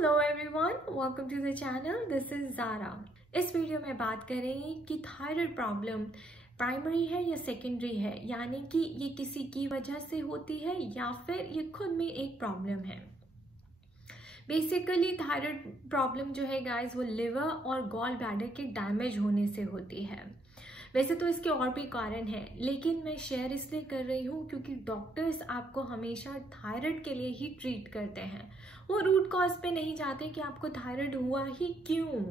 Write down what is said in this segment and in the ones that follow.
Hello everyone, welcome to the channel. This is Zara. इस video में बात करेंगे कि थायराइड प्रॉब्लम प्राइमरी है या सेकेंडरी है, यानी कि ये किसी की वजह से होती है या फिर ये खुद में एक प्रॉब्लम है। बेसिकली थायराइड प्रॉब्लम जो है गाइस, वो लिवर और गॉल ब्लैडर के डैमेज होने से होती है। वैसे तो इसके और भी कारण हैं, लेकिन मैं शेयर इसलिए कर रही हूँ क्योंकि डॉक्टर्स आपको हमेशा थायराइड के लिए ही ट्रीट करते हैं। वो रूट कॉज पे नहीं जाते कि आपको थायराइड हुआ ही क्यों।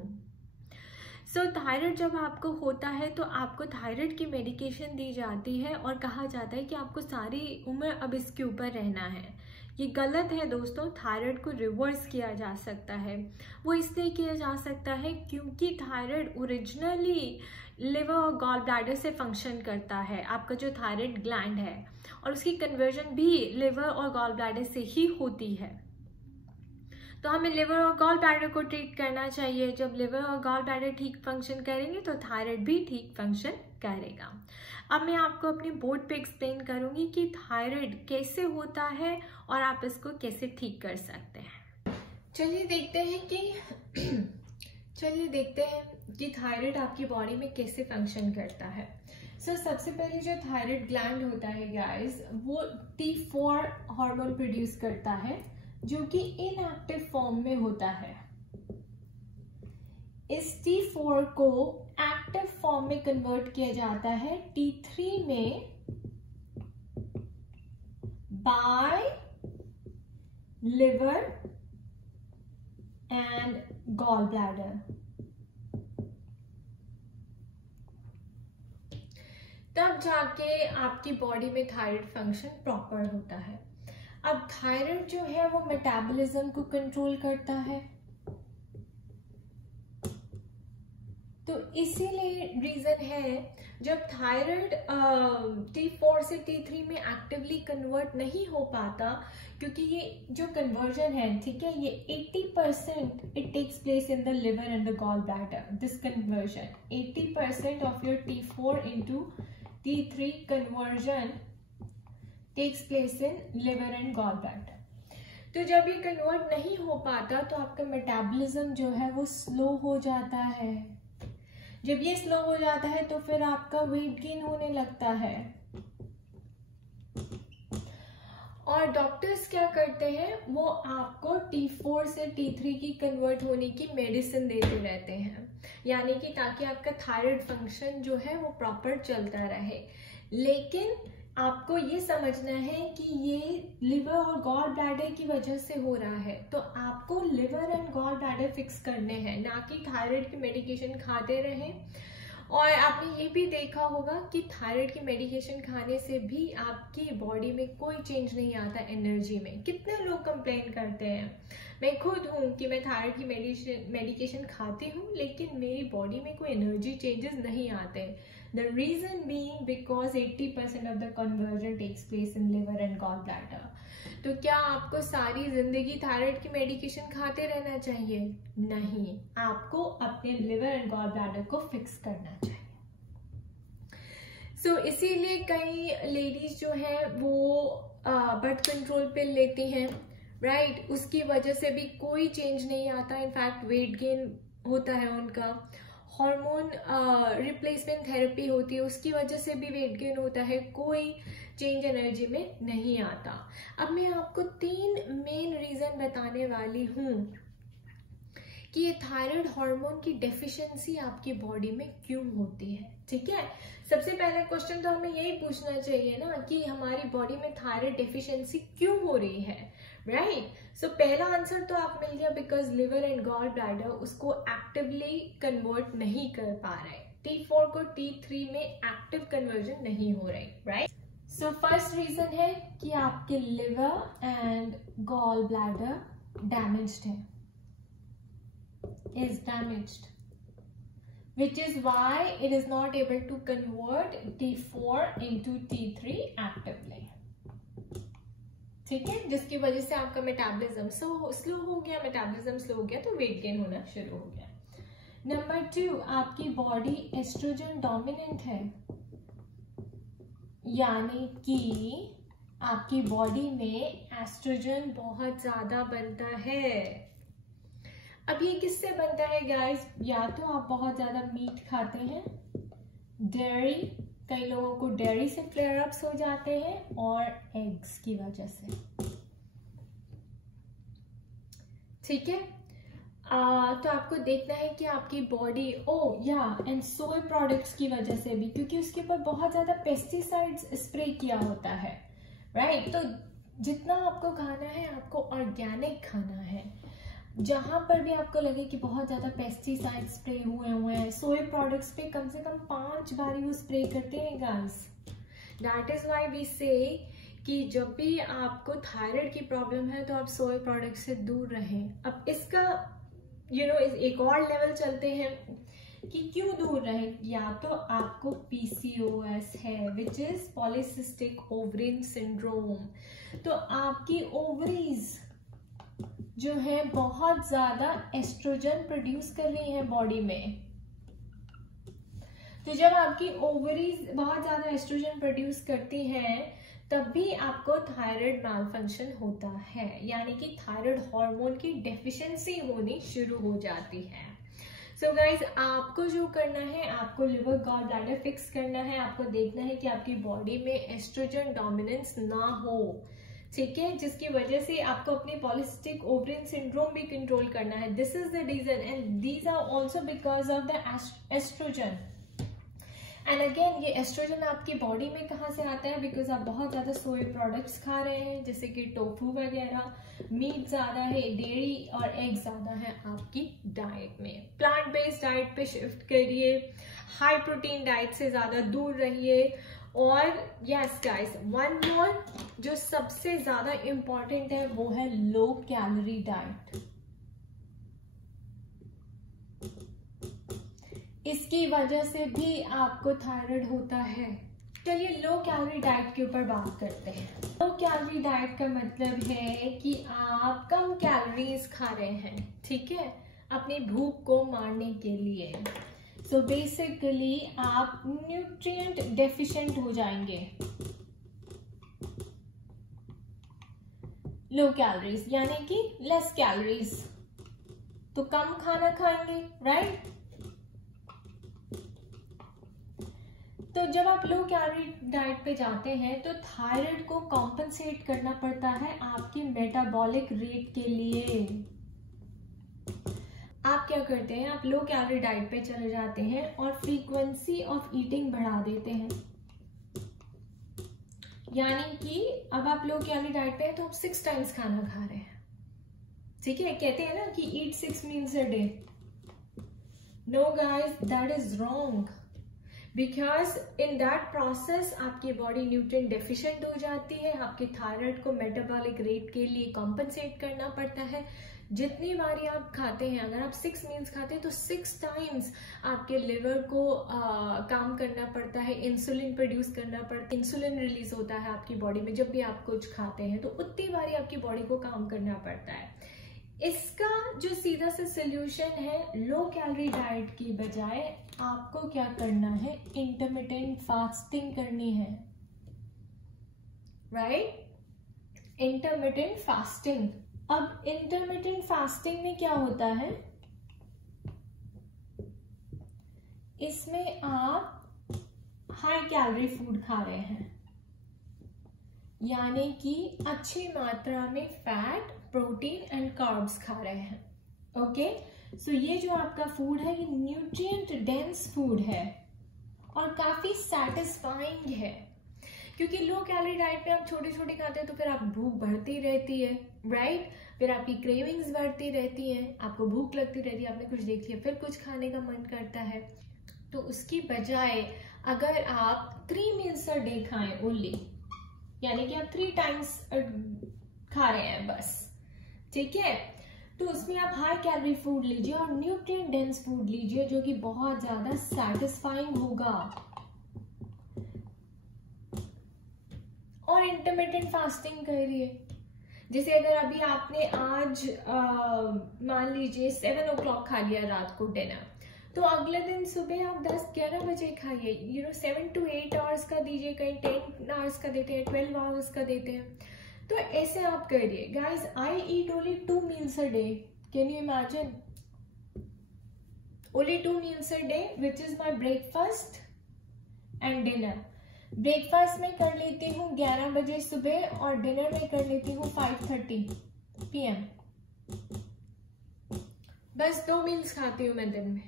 थायराइड जब आपको होता है तो आपको थायराइड की मेडिकेशन दी जाती है और कहा जाता है कि आपको सारी उम्र अब इसके ऊपर रहना है। ये गलत है दोस्तों। थायराइड को रिवर्स किया जा सकता है। वो इसलिए किया जा सकता है क्योंकि थायराइड ओरिजिनली लिवर और गॉल ब्लैडर से फंक्शन करता है। आपका जो थायराइड ग्लैंड है और उसकी कन्वर्जन भी लिवर और गॉल ब्लैडर से ही होती है। तो हमें लिवर और गॉल ब्लैडर को ट्रीट करना चाहिए। जब लिवर और गॉल ब्लैडर ठीक फंक्शन करेंगे तो थायराइड भी ठीक फंक्शन करेगा। अब मैं आपको अपने बोर्ड पे एक्सप्लेन करूंगी कि थायराइड कैसे होता है और आप इसको कैसे ठीक कर सकते हैं। चलिए देखते हैं कि थायराइड आपकी बॉडी में कैसे फंक्शन करता है। सबसे पहले जो थायराइड ग्लैंड होता है गाइस, वो T4 हार्मोन प्रोड्यूस करता है जो कि इनएक्टिव फॉर्म में होता है। इस T4 को एक्टिव फॉर्म में कन्वर्ट किया जाता है T3 में by liver and gall bladder. तब जाके आपकी बॉडी में थायराइड फंक्शन प्रॉपर होता है। अब थायराइड जो है वो मेटाबॉलिज्म को कंट्रोल करता है, तो इसीलिए रीजन है जब थायराइड T4 से T3 में एक्टिवली कन्वर्ट नहीं हो पाता, क्योंकि ये जो कन्वर्जन है, ठीक है, ये 80% it takes place in the liver and the gall bladder. This conversion 80% of your T4 into T3 conversion takes place in liver and gallbladder। तो जब ये कन्वर्ट नहीं हो पाता तो आपका मेटाबॉलिज्म जो है वो स्लो हो जाता है। जब ये स्लो हो जाता है तो फिर आपका वेट गेन होने लगता है। और डॉक्टर्स क्या करते हैं, वो आपको T4 से T3 की कन्वर्ट होने की मेडिसिन देते रहते हैं, यानी कि ताकि आपका थायराइड फंक्शन जो है वो प्रॉपर चलता रहे। लेकिन आपको ये समझना है कि ये लिवर और गॉल ब्लैडर की वजह से हो रहा है, तो आपको liver and gall bladder fix करने हैं, ना कि थायराइड की मेडिकेशन खाते रहें। और आपने ये भी देखा होगा कि थायराइड की मेडिकेशन खाने से भी आपकी बॉडी में कोई चेंज नहीं आता एनर्जी में। कितने लोग कंप्लेन करते हैं, मैं खुद हूँ कि मैं थायराइड की मेडिकेशन खाती हूँ लेकिन मेरी बॉडी में कोई एनर्जी चेंजेस नहीं आते। The reason being because 80% of the conversion takes place in liver and gall bladder. तो क्या आपको सारी जिंदगी थायराइड की मेडिकेशन खाते रहना चाहिए? नहीं, आपको अपने लिवर एंड गॉल ब्लैडर को फिक्स करना चाहिए। इसीलिए कई लेडीज जो है वो बर्थ कंट्रोल पिल लेती हैं, राइट। उसकी वजह से भी कोई चेंज नहीं आता, इनफैक्ट वेट गेन होता है उनका। हार्मोन रिप्लेसमेंट थेरेपी होती है, उसकी वजह से भी वेट गेन होता है, कोई चेंज एनर्जी में नहीं आता। अब मैं आपको 3 मेन रीजन बताने वाली हूँ कि ये थायराइड हार्मोन की डेफिशिएंसी आपकी बॉडी में क्यों होती है, ठीक है। सबसे पहला क्वेश्चन तो हमें यही पूछना चाहिए ना कि हमारी बॉडी में थायराइड डेफिशिएंसी क्यों हो रही है, राइट। पहला आंसर तो आप मिल गया, because liver and gall bladder उसको एक्टिवली कन्वर्ट नहीं कर पा रहे। T4 को T3 में एक्टिव कन्वर्जन नहीं हो रही, राइट। फर्स्ट रीजन है कि आपके liver and gall bladder damaged है, is damaged, which is why it is not able to convert T4 into T3 actively, ठीक है, जिसकी वजह से आपका मेटाबॉलिज्म स्लो हो गया। मेटाबॉलिज्म स्लो हो गया तो वेट गेन होना शुरू हो गया। नंबर 2, आपकी बॉडी एस्ट्रोजन डोमिनेंट है, यानी कि आपकी बॉडी में एस्ट्रोजन बहुत ज्यादा बनता है। अब ये किससे बनता है गाइस? या तो आप बहुत ज्यादा मीट खाते हैं, डेयरी, कई लोगों को डेयरी से फ्लेयर अप्स हो जाते हैं, और एग्स की वजह से, ठीक है। तो आपको देखना है कि आपकी बॉडी एंड सोय प्रोडक्ट्स की वजह से भी, क्योंकि उसके ऊपर बहुत ज्यादा पेस्टिसाइड्स स्प्रे किया होता है, राइट। तो जितना आपको खाना है, आपको ऑर्गेनिक खाना है। जहां पर भी आपको लगे कि बहुत ज्यादा पेस्टिसाइड स्प्रे हुए हैं, सोय प्रोडक्ट्स पे कम से कम 5 बार वो स्प्रे करते हैं guys. That is why we say कि जब भी आपको थायराइड की प्रॉब्लम है तो आप सोय प्रोडक्ट से दूर रहें। अब इसका एक और लेवल चलते हैं कि क्यों दूर रहे। या तो आपको PCOS है, which is polycystic ovarian syndrome. तो आपकी ओवरीज जो है बहुत ज्यादा एस्ट्रोजन प्रोड्यूस कर रही है बॉडी में। तो जब आपकी ओवरीज बहुत ज्यादा एस्ट्रोजन प्रोड्यूस करती हैं, तब भी आपको थायराइड मैलफंक्शन होता है, यानी कि थायराइड हार्मोन की डेफिशिएंसी होनी शुरू हो जाती है। सो गाइज, आपको जो करना है, आपको लिवर गॉल ब्लैडर फिक्स करना है। आपको देखना है कि आपकी बॉडी में एस्ट्रोजन डोमिनेंस ना हो, ठीक है, जिसकी वजह से आपको अपनी पॉलीसिस्टिक ओवरिन सिंड्रोम भी कंट्रोल करना है। This is the reason, and these are also because of the oestrogen. And again, ये एस्ट्रोजन आपकी बॉडी में कहाँ से आता है? बिकॉज आप बहुत ज्यादा सोया प्रोडक्ट्स खा रहे हैं, जैसे कि टोफू वगैरह, मीट ज्यादा है, डेयरी और एग ज्यादा है आपकी डाइट में। प्लांट बेस्ड डाइट पे शिफ्ट करिए, हाई प्रोटीन डाइट से ज्यादा दूर रहिए। और यस गाइस, वन मोर जो सबसे ज्यादा इंपॉर्टेंट है वो है लो कैलोरी डाइट। इसकी वजह से भी आपको थायराइड होता है। चलिए लो कैलोरी डाइट के ऊपर बात करते हैं। लो कैलोरी डाइट का मतलब है कि आप कम कैलोरीज खा रहे हैं, ठीक है, अपनी भूख को मारने के लिए। सो बेसिकली आप न्यूट्रिएंट डेफिशिएंट हो जाएंगे। लो कैलोरीज यानी कि लेस कैलोरीज, तो कम खाना खाएंगे, राइट। तो जब आप लो कैलोरी डाइट पे जाते हैं तो थायराइड को कॉम्पनसेट करना पड़ता है आपकी मेटाबॉलिक रेट के लिए। आप क्या करते हैं, आप लो कैलोरी डाइट पे चले जाते हैं और फ्रीक्वेंसी ऑफ ईटिंग बढ़ा देते हैं। यानी कि अब आप लो कैलोरी डाइट पे हैं तो आप 6 टाइम्स खाना खा रहे हैं, ठीक है। कहते हैं ना कि eat 6 meals a day. No guys, that is wrong, because in that process आपकी बॉडी न्यूट्रिएंट डेफिशिएंट हो जाती है। आपके थायराइड को मेटाबॉलिक रेट के लिए कॉम्पनसेट करना पड़ता है। जितनी बारी आप खाते हैं, अगर आप 6 मील्स खाते हैं तो 6 टाइम्स आपके लिवर को काम करना पड़ता है, इंसुलिन प्रोड्यूस करना पड़ता है, इंसुलिन रिलीज होता है आपकी बॉडी में। जब भी आप कुछ खाते हैं तो उतनी बारी आपकी बॉडी को काम करना पड़ता है। इसका जो सीधा सा सोल्यूशन है, लो कैलोरी डाइट की बजाय आपको क्या करना है, इंटरमिटेंट फास्टिंग करनी है, राइट। Intermittent fasting. अब इंटरमिटेंट फास्टिंग में क्या होता है, इसमें आप हाई कैलोरी फूड खा रहे हैं, यानी कि अच्छी मात्रा में फैट, प्रोटीन एंड कार्ब्स खा रहे हैं, ओके। सो ये जो आपका फूड है, ये न्यूट्रिएंट डेंस फूड है और काफी सेटिस्फाइंग है, क्योंकि लो कैलोरी डाइट में आप छोटे छोटे खाते हैं तो फिर आप भूख बढ़ती रहती है, राइट। फिर आपकी क्रेविंग्स बढ़ती रहती हैं, आपको भूख लगती रहती है, आपने कुछ देख लिया फिर कुछ खाने का मन करता है। तो उसकी बजाय अगर आप 3 मील्स अ डे खाएं ओनली, यानी कि आप 3 टाइम्स खा रहे हैं बस, ठीक है, तो उसमें आप हाई कैलोरी फूड लीजिए और न्यूट्रिएंट डेंस फूड लीजिए, जो कि बहुत ज्यादा सेटिस्फाइंग होगा। और इंटरमिटेंट फास्टिंग करिए। जैसे अगर अभी आपने आज मान लीजिए 7 o'clock खा लिया रात को डिनर, तो अगले दिन सुबह आप 10-11 बजे खाइए। 7 to 8 आवर्स का दीजिए, कहीं 10 आवर्स का देते हैं, 12 आवर्स का देते हैं। तो ऐसे आप करिए। Guys, I eat only 2 meals a day, can you imagine? Only 2 meals a day, which is my breakfast and dinner. Breakfast में कर लेती हूँ 11 बजे सुबह और डिनर में कर लेती हूँ 5:30 PM। बस 2 मील्स खाती हूँ मैं दिन में।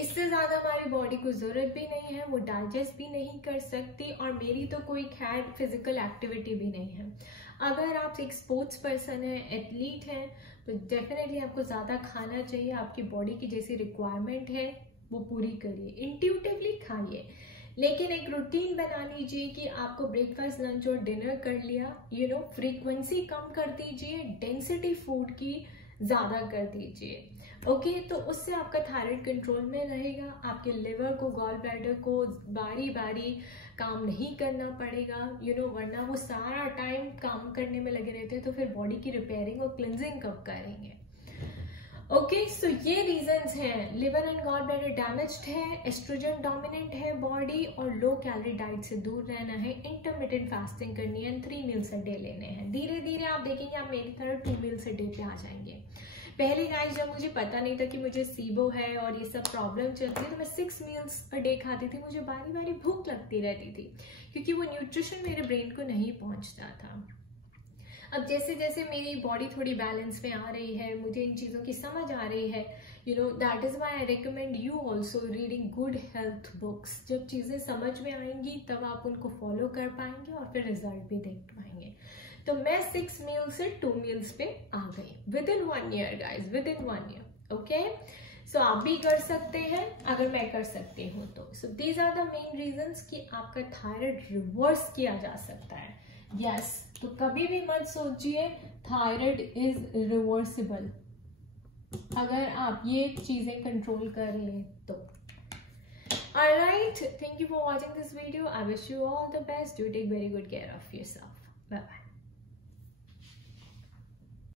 इससे ज्यादा हमारी बॉडी को जरूरत भी नहीं है, वो डाइजेस्ट भी नहीं कर सकती, और मेरी तो कोई खैर फिजिकल एक्टिविटी भी नहीं है। अगर आप एक स्पोर्ट्स पर्सन है, एथलीट हैं, तो डेफिनेटली आपको ज्यादा खाना चाहिए। आपकी बॉडी की जैसी रिक्वायरमेंट है वो पूरी करिए, इंट्यूटिवली खाइए, लेकिन एक रूटीन बना लीजिए कि आपको ब्रेकफास्ट, लंच और डिनर कर लिया। फ्रीक्वेंसी कम कर दीजिए, डेंसिटी फूड की ज्यादा कर दीजिए। ओके, तो उससे आपका थायराइड कंट्रोल में रहेगा, आपके लिवर को, गॉल ब्लैडर को बारी बारी काम नहीं करना पड़ेगा, वरना वो सारा टाइम काम करने में लगे रहते हैं, तो फिर बॉडी की रिपेयरिंग और क्लिनजिंग कब करेंगे। ओके, सो ये रीजंस हैं। Liver and gall bladder damaged है, एस्ट्रोजन डोमिनेंट है बॉडी, और लो कैलोरी डाइट से दूर रहना है, इंटरमिटेंट फास्टिंग करनी है, 3 मील्स अ डे लेने हैं। धीरे धीरे आप देखेंगे आप मेरी तरह 2 मील्स अ डे पे आ जाएंगे। पहले गाइस जब मुझे पता नहीं था कि मुझे सीबो है और ये सब प्रॉब्लम चलती है, तो मैं 6 मील्स अ डे खाती थी। मुझे बारी बारी भूख लगती रहती थी क्योंकि वो न्यूट्रिशन मेरे ब्रेन को नहीं पहुंचता था। अब जैसे जैसे मेरी बॉडी थोड़ी बैलेंस में आ रही है, मुझे इन चीज़ों की समझ आ रही है, that is why I recommend you also reading good health books. जब चीज़ें समझ में आएंगी तब आप उनको फॉलो कर पाएंगे और फिर रिजल्ट भी देख पाएंगे। तो मैं 6 मील से 2 मील्स पे आ गई within 1 year guys, within 1 year. Okay, so आप भी कर सकते हैं अगर मैं कर सकती हूँ तो। So these are the main reasons कि आपका थायराइड रिवर्स किया जा सकता है। यस, तो कभी भी मत सोचिए थायराइड इज रिवर्सिबल अगर आप ये चीजें कंट्रोल कर लें तो। Alright, thank you for watching this video. I wish you all the best. Do take very good care of yourself. Bye bye.